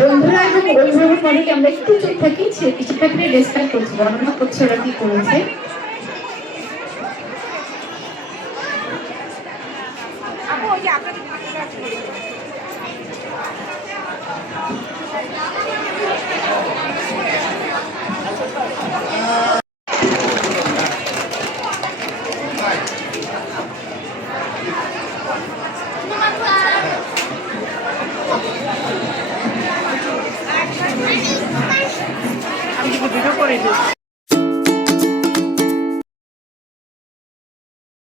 বন্ধুরা এবং বন্ধুরা পরে আমরা একটু চুপ থাকি, সে কিছুটা করে ডিসকাস করছি, বর্ণনা করছে ওরা কি করেছে। আপনাদের ভিডিও করে দিই